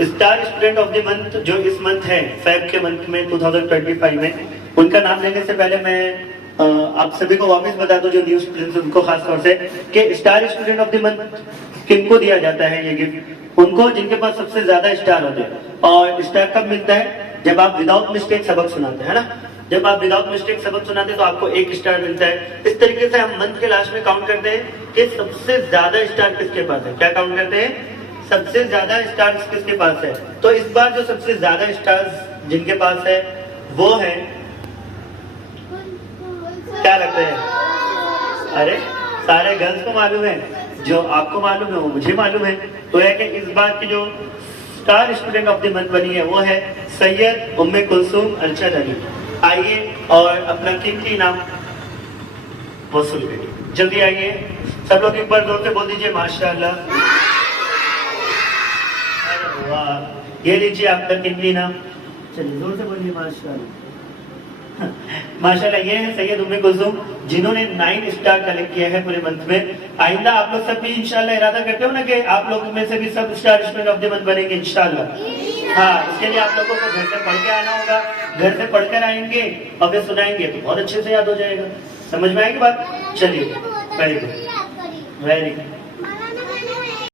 Star student of the month जो इस month है, फेब के मंथ में 2025 में, उनका नाम लेने से पहले मैं आप सभी को वापस बता दूं, जो न्यू स्टूडेंट्स उनको खास तौर से, कि star student of the month किनको दिया जाता है ये गिफ्ट? उनको जिनके पास सबसे ज्यादा स्टार होते हैं। और स्टार कब मिलता है? जब आप विदाउट मिस्टेक सबक सुनाते हैं ना। जब आप विदाउट मिस्टेक सबक सुनाते हैं तो आपको 1 स्टार मिलता है। इस तरीके से हम मंथ के लास्ट में काउंट करते हैं कि सबसे ज्यादा स्टार किसके पास है। क्या काउंट करते हैं? सबसे ज्यादा स्टार्स किसके पास है। तो इस बार जो सबसे ज्यादा स्टार्स जिनके पास है वो है, क्या लगता है? अरे सारे गर्ल्स को मालूम है, जो आपको मालूम है वो मुझे मालूम है। तो है कि इस बार की जो star student of the month बनी है वो है सैयद उम्मे कुलसूम अरशद अली। आइए और अपना कीमती इनाम वसूल करिए। जल्दी आइए, सब लोग एक बार जोर से बोल दीजिए माशाअल्लाह। अरे वाह, ये लीजिए आपका कीमती इनाम। चलिए जोर से बोलिए माशाअल्लाह। माशाल्लाह, ये है सैयद उम्मे कुलसूम जिन्होंने 9 स्टार कलेक्ट किया है पूरे मंथ में। आइंदा आप लोग सब भी इंशाल्लाह इरादा करते हो ना कि आप लोग में से भी सब star student of the month बनेंगे इंशाल्लाह। हाँ, इसके लिए आप लोगों को घर से पढ़ के आना होगा। घर से पढ़कर आएंगे और फिर सुनाएंगे तो बहुत अच्छे से याद हो जाएगा। समझ में आएगी बात? चलिए, वेरी गुड, वेरी गुड।